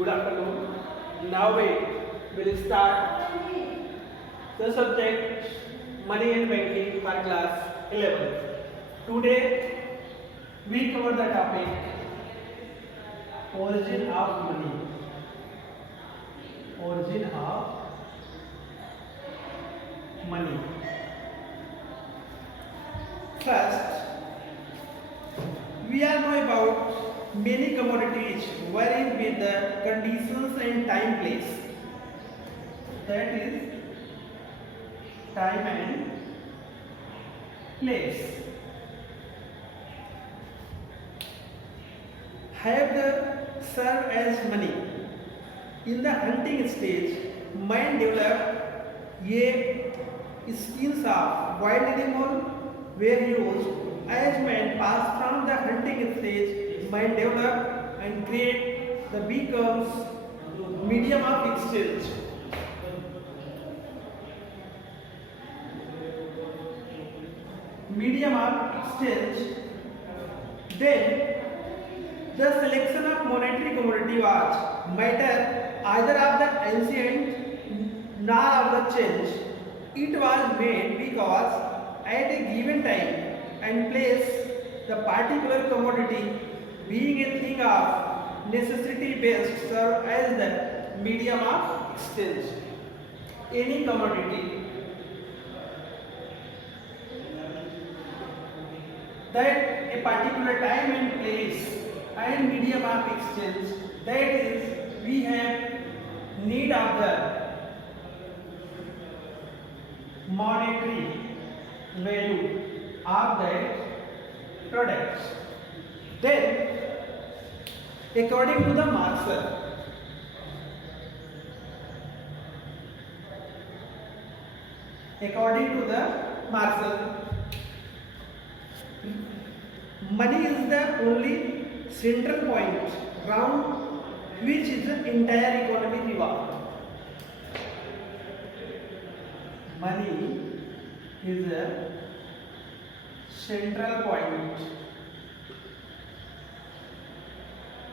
Good afternoon. Now we will start the subject money and banking for class 11. Today we cover the topic origin of money. Origin of money. First, we all know about many commodities varying with the conditions and time place. That is time and place. Have the serve as money. In the hunting stage, man developed a skills of wild animal were used as man passed from the hunting stage, man developed and create the becomes medium of exchange. Medium of exchange. Then the selection of monetary commodity was matter either of the ancient nor of the change. It was made because at a given time and place the particular commodity being a thing of necessity based serve as the medium of exchange. Any commodity that a particular time and place and medium of exchange, that is we have need of the monetary value of that products. Then according to the Marshall, money is the only central point round which is the entire economy revolves. Money is a central point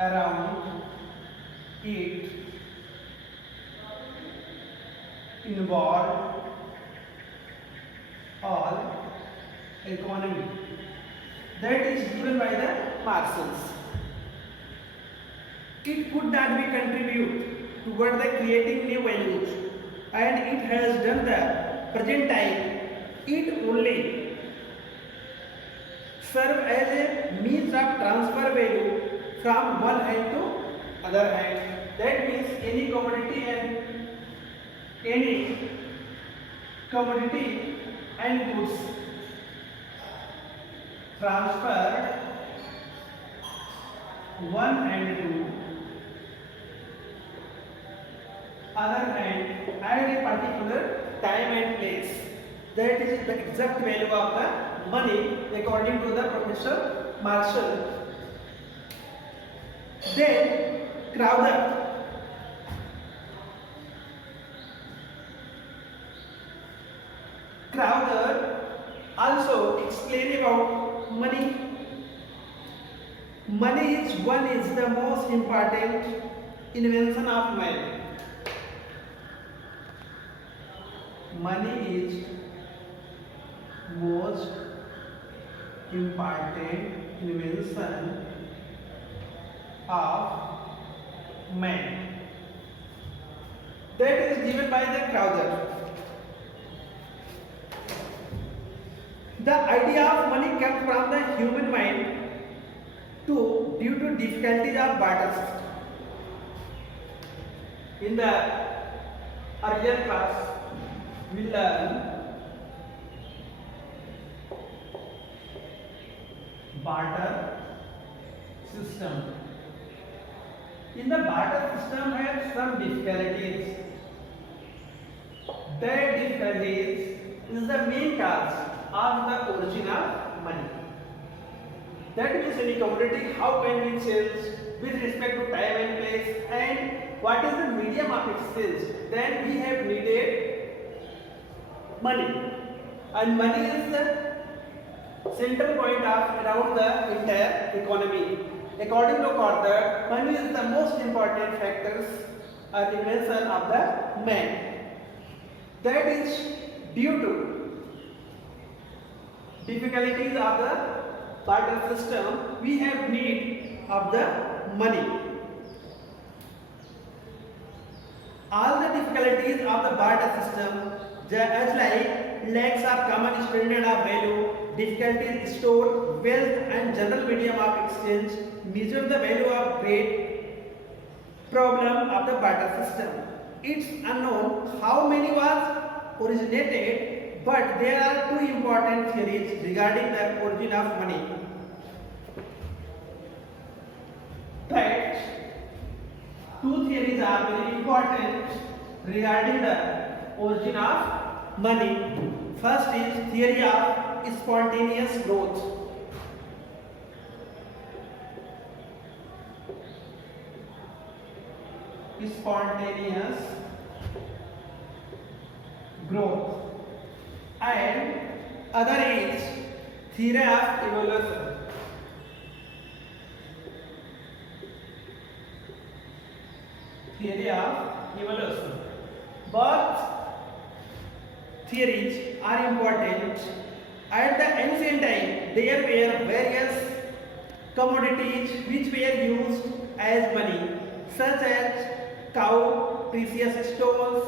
around it involved all economy. That is given by the Marshall. It could not be contribute toward the creating new values, and it has done the present time. It only serve as a means of transfer value from one hand to other hand. That means any commodity and goods transferred one hand to other hand at a particular time and place. That is the exact value of the money according to the Professor Marshall. Then Crowther also explained about money. Money is the most important invention of man. Money is most important invention of man. That is given by the Crowther. The idea of money comes from the human mind due to difficulties of barter system. In the earlier class, we learn barter system. In the barter system have some difficulties. That difficulties is the main cause of the origin of money. That means any commodity, how can we change with respect to time and place, and what is the medium of exchange? Then we have needed money, and money is the central point of around the entire economy. According to Carter, money is the most important factors or invention of the man. That is due to difficulties of the barter system, we have need of the money. All the difficulties of the barter system, as like lacks of common standard of value, difficulties to store wealth and general medium of exchange, measure the value of great problem of the barter system. It's unknown how many was originated, but there are two important theories regarding the origin of money. That two theories are very important regarding the origin of money. First is theory of spontaneous growth. Spontaneous growth. And other is theory of evolution. Theory of evolution. Both theories are important. At the ancient time, there were various commodities which were used as money, such as cow, precious stones,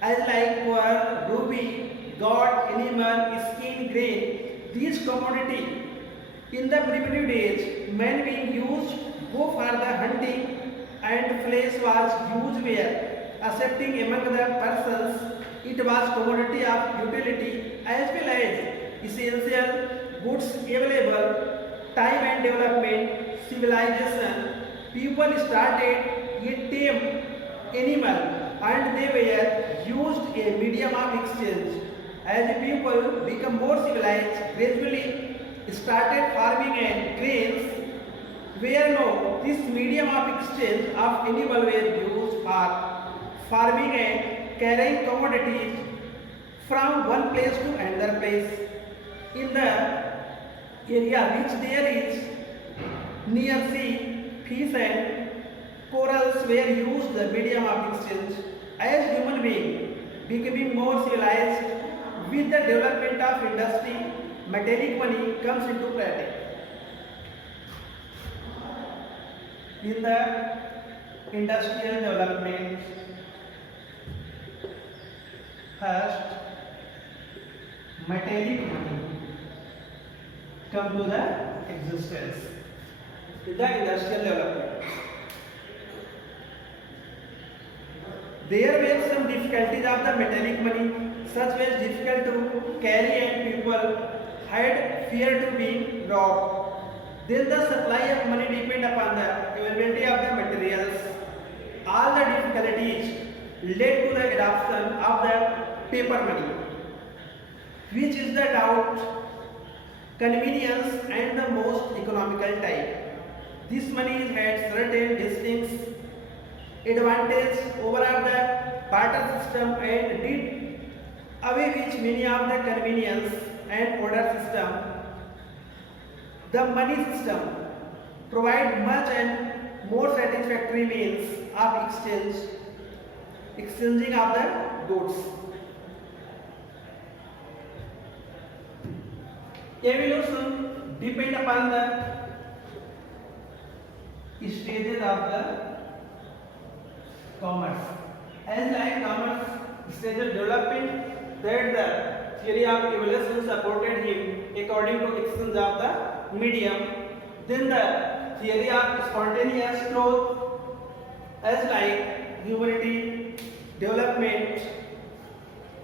as like pearl, ruby, gold, animal, skin, grain. These commodities in the primitive days, men being used go for the hunting and flesh was used where accepting among the persons it was commodity of utility as well as essential goods available. Time and development, civilization, people started a tame animal and they were used a medium of exchange. As people become more civilized, gradually started farming and grains where no this medium of exchange of animal were used for farming and carrying commodities from one place to another place. In the area which there is near sea, fish and corals were used the medium of exchange. As human beings becoming more civilized with the development of industry, metallic money comes into practice. In the industrial development, first metallic money come to the existence. In the industrial development, there were some difficulties of the metallic money, such was difficult to carry and people had fear to be robbed. Then the supply of money depend upon the availability of the materials. All the difficulties led to the adoption of the paper money, which is the doubt, convenience and the most economical type. This money had certain distinct advantage over the barter system and did away with many of the convenience and order system. The money system provide much and more satisfactory means of exchanging of the goods. Evolution depend upon the stages of the commerce. As like commerce stage of development, that the theory of evolution supported him according to exchange of the medium. Then the theory of spontaneous growth, as like humanity development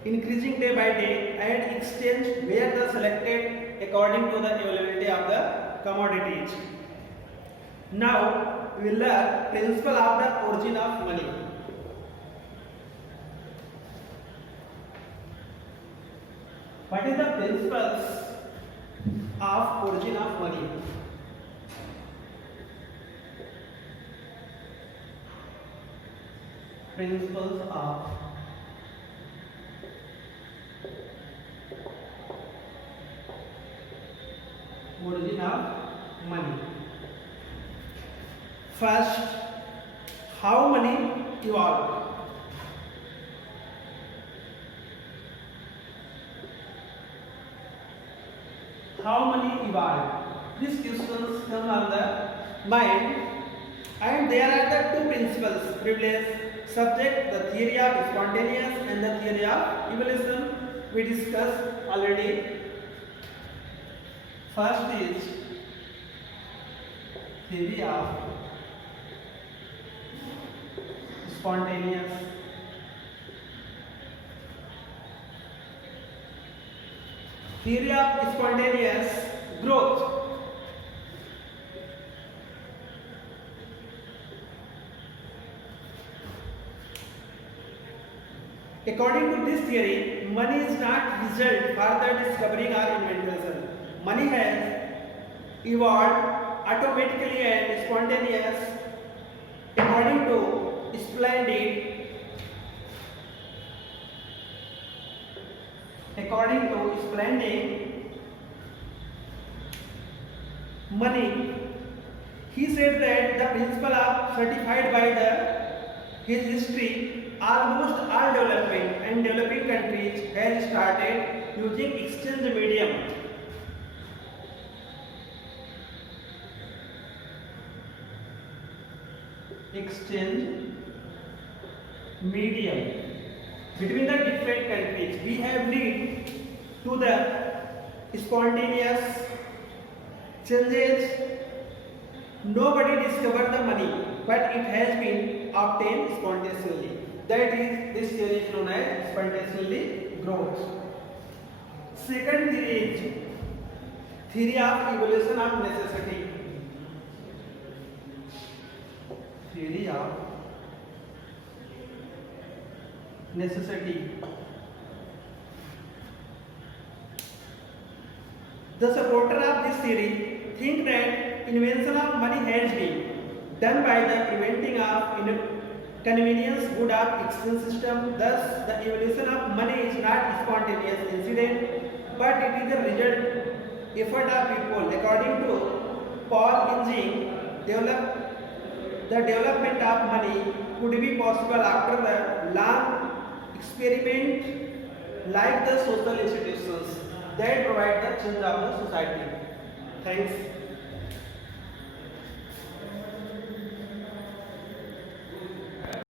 increasing day by day and exchange where the selected according to the availability of the commodities. Now we will learn principle of the origin of money. What is the principles of origin of money? Principles of origin of money. First, how money evolved. How money evolved? These questions come on the mind, and there are the two principles privilege subject, the theory of spontaneous and the theory of evolution. We discussed already. First is theory of spontaneous. Theory of spontaneous growth. According to this theory, money is not result for the discovering or invention. Money has evolved automatically and spontaneous according to splendid. According to splendid money, he said that the principle of certified by the his history, almost all developing and developing countries have started using exchange medium. Exchange medium between the different countries. We have need to the spontaneous changes. Nobody discovered the money, but it has been obtained spontaneously. That is, this theory is known as spontaneously growth. Second theory is theory of evolution of necessity. Theory of necessity. The supporter of this theory think that invention of money has been done by the preventing of convenience good of exchange system. Thus, the evolution of money is not spontaneous incident, but it is the result effort of people. According to Paul Inge, the development of money could be possible after the long experiment like the social institutions that provide the change of the society. Thanks.